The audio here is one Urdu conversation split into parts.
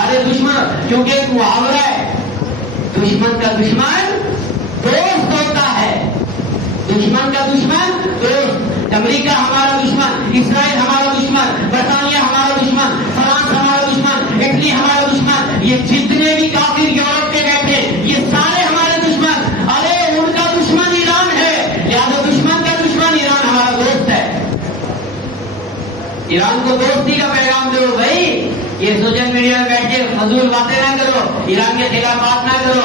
ہمارے دشمن، کیونکہ ایک محاورہ ہے، دشمن کا دشمن دوست ہوتا ہے، دشمن کا دشمن دوست۔ امریکہ ہمارا دشمن، اسرائیل ہمارا دشمن، برطانیہ ہمارا دشمن، فرانس ہمارا دشمن، اٹلی ہمارا دشمن، یہ جتنے بھی کافر یورپ کے بیٹھے یہ سارے ہمارے دشمن۔ ارے ان کا دشمن ایران ہے، لہذا دشمن کا دشمن ایران ہمارا دوست ہے۔ ایران کو دوستی کا پیغام دو بھائی، یہ سوشل میڈیا میں بیٹھ کے فضول باتیں نہ کرو، ایران کے خلاف بات نہ کرو،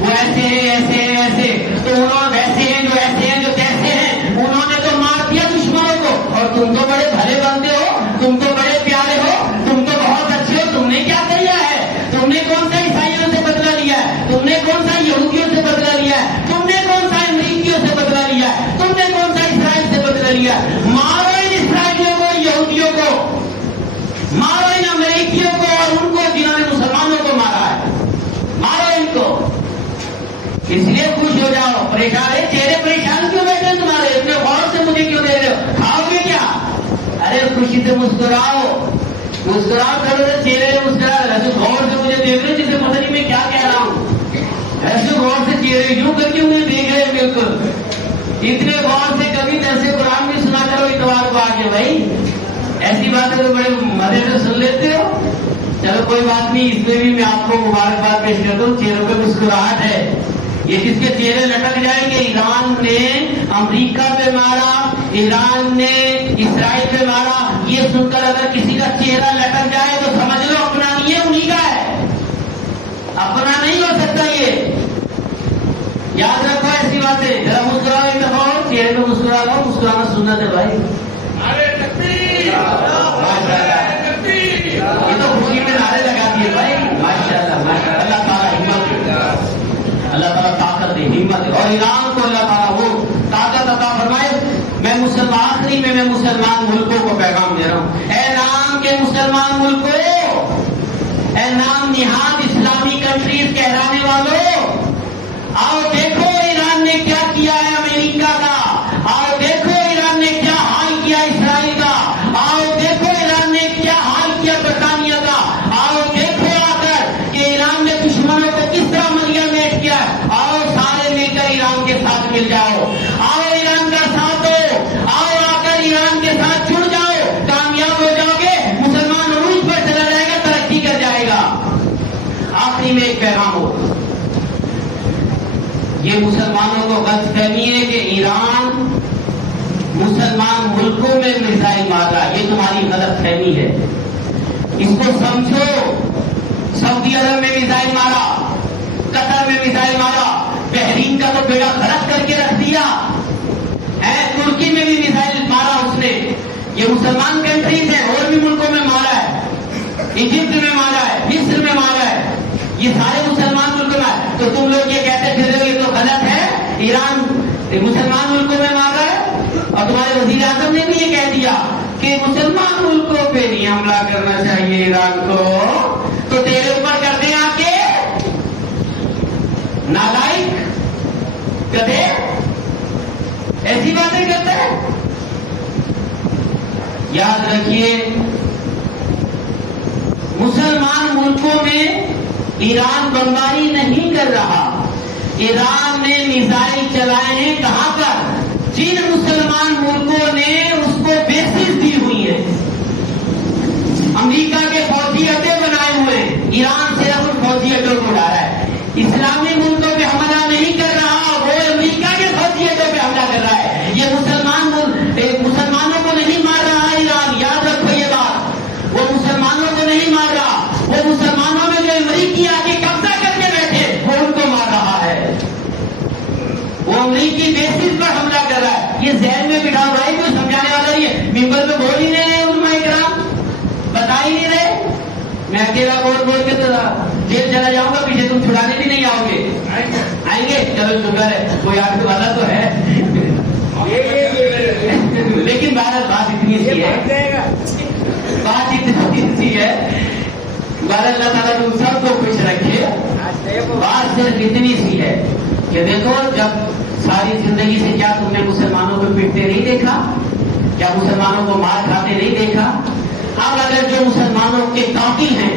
وہ ایسے ہیں ایسے ہیں ایسے، تو انہوں ویسے ہیں جو ایسے ہیں جو کیسے ہیں، انہوں نے تو مار دیا دشمنوں کو، اور تم تو بڑے بھلے بندے ہو، تم تو بڑے پیارے ہو، تم تو بہت اچھے ہو، تم نے کیا کیا ہے؟ تم نے کون سا عیسائیوں سے بدلہ لیا ہے؟ تم نے کون سا یہودیوں سے بدلہ لیا ہے؟ تم نے کون سا امریکیوں سے بدلہ لیا ہے؟ تم نے کون سا اسرائیل سے بدلہ لیا ہے؟ مارو ان اسرائیلیوں کو، یہودیوں کو، مارو ان امریکیوں کو اور ان کو جنہوں نے مسلمانوں کو مارا ہے، مارو ان کو۔ اس لیے خوش ہو جاؤ، پریشان ہے، چہرے پریشان کیوں بیٹھے ہیں تمہارے؟ اتنے غور سے مجھے کیوں دے رہے ہو؟ کھاؤ گے کیا؟ ارے خوشی سے مسکراؤ، مسکراؤ، کرو تو چہرے مسکرا۔ ایسے غور سے مجھے دیکھ رہے جسے پتہ نہیں میں کیا کہہ رہا ہوں، ایسے غور سے چہرے یوں کر کے مجھے دیکھ رہے ہیں بالکل۔ اتنے غور سے کبھی درس قرآن بھی سنا کرو اتوار کو آ کے بھائی، ایسی باتیں تو بڑے مزے سے سن لیتے ہو۔ چلو کوئی بات نہیں، اس میں بھی میں آپ کو مبارکباد پیش کرتا ہوں، چہروں پہ مسکراہٹ ہے۔ یہ جس کے چہرے لٹک جائیں گے، ایران نے امریکہ پہ مارا، ایران نے اسرائیل پہ مارا، یہ سن کر اگر کسی کا چہرہ لٹک جائے تو سمجھ لو اپنا نہیں ہے، انہی کا ہے، اپنا نہیں ہو سکتا۔ یہ یاد رکھو ایسی باتیں، ذرا مسکراؤ ایک دفعہ اور، چہرے پہ مسکرا لو، مسکرانا سنت ہے بھائی۔ یہ تو خوشی میں نعرے لگا دیے بھائی، ماشاء اللہ ماشاء اللہ۔ اللہ تعالیٰ ہمت دے، اللہ تعالیٰ طاقت دے، ہمت دے، اور ایران کو اللہ تعالیٰ وہ طاقت عطا فرمائے۔ میں آخری میں مسلمان ملکوں کو پیغام دے رہا ہوں، اے نام کے مسلمان ملکوں، اے نام نہاد اسلامی کنٹریز کہلانے والوں، آؤ دیکھو ایران نے کیا کیا ہے امریکہ کا، آؤ دیکھو ایران نے کیا حال کیا اسرائیل کا، آؤ دیکھو ایران نے کیا حال کیا برطانیہ کا، آؤ دیکھو آ کر کہ ایران نے دشمنوں کو کس طرح ملیا میٹ کیا۔ آؤ سارے مل کر ایران کے ساتھ مل جاؤ، آؤ ایران کا ساتھ دو، آؤ آ کر ایران کے ساتھ جڑ جاؤ، کامیاب ہو جاؤ گے، مسلمان عروج پر چلا جائے گا، ترقی کر جائے گا۔ آخری میں ایک پیغام ہو، یہ مسلمانوں کو غلط فہمی ہے کہ ایران مسلمان ملکوں میں میزائل مار رہا ہے، یہ تمہاری غلط فہمی ہے، اس کو سمجھو۔ سعودی عرب میں میزائل مارا، قطر میں میزائل مارا، بحرین کا تو بیڑا غرق کر کے رکھ دیا ہے، ترکی میں بھی میزائل مارا اس نے، یہ مسلمان کنٹریز ہیں، اور بھی ملکوں میں مارا ہے، ایجپٹ میں مارا ہے، مصر میں مارا ہے، یہ سارے مسلمان ملکوں میں۔ تو تم لوگ یہ کہتے پھر رہے ہو یہ تو غلط ہے، ایران مسلمان ملکوں میں مار رہا ہے، اور تمہارے وزیر اعظم نے بھی یہ کہہ دیا کہ مسلمان ملکوں پہ نہیں حملہ کرنا چاہیے ایران کو، تو تیرے اوپر کرتے ہیں آ کے نالائق گدھے، ایسی باتیں کرتے ہیں۔ یاد رکھیے مسلمان ملکوں میں ایران بمباری نہیں کر رہا، ایران نے میزائل چلائے ہیں کہاں پر؟ جن مسلمان ملکوں نے اس کو بیسز دی ہوئی ہے، امریکہ کے فوجی اڈے بنائے ہوئے ہیں، ایران صرف ان فوجی اڈوں کو اڑا رہا ہے، اسلامی ملکوں پہ حملہ نہیں کر رہا، وہ امریکہ کے فوجی اڈوں پہ حملہ کر رہا ہے۔ یہ مسلمانوں کو نہیں مار رہا ایران، یاد رکھو یہ بات، وہ مسلمانوں کو نہیں مار رہا، وہ مسلمانوں میں جو امریکی آ کے قبضہ کر کے بیٹھے وہ ان کو مار رہا ہے، وہ امریکی بیسس پر حملہ کر رہا ہے۔ یہ ذہن میں بٹھا بھائی، کوئی سمجھانے والا نہیں ہے، ممبر پہ بول ہی نہیں رہے، علماء کرام بتا ہی نہیں رہے، میں اکیلا بول کے تو جیل چلا جاؤں گا، پیچھے تم چھڑانے بھی نہیں آؤ گے، آئیں گے، چلو شکر ہے کوئی آپ کے والا تو ہے، لیکن بات اتنی سی ہے، بات اتنی سی ہے، اللہ تعالیٰ تم سب کو خوش رکھے، بات صرف اتنی سی ہے کہ دیکھو جب ساری زندگی سے کیا تم نے مسلمانوں کو پیٹتے نہیں دیکھا، کیا مسلمانوں کو مار کھاتے نہیں دیکھا؟ اب اگر جو مسلمانوں کے قاتل ہیں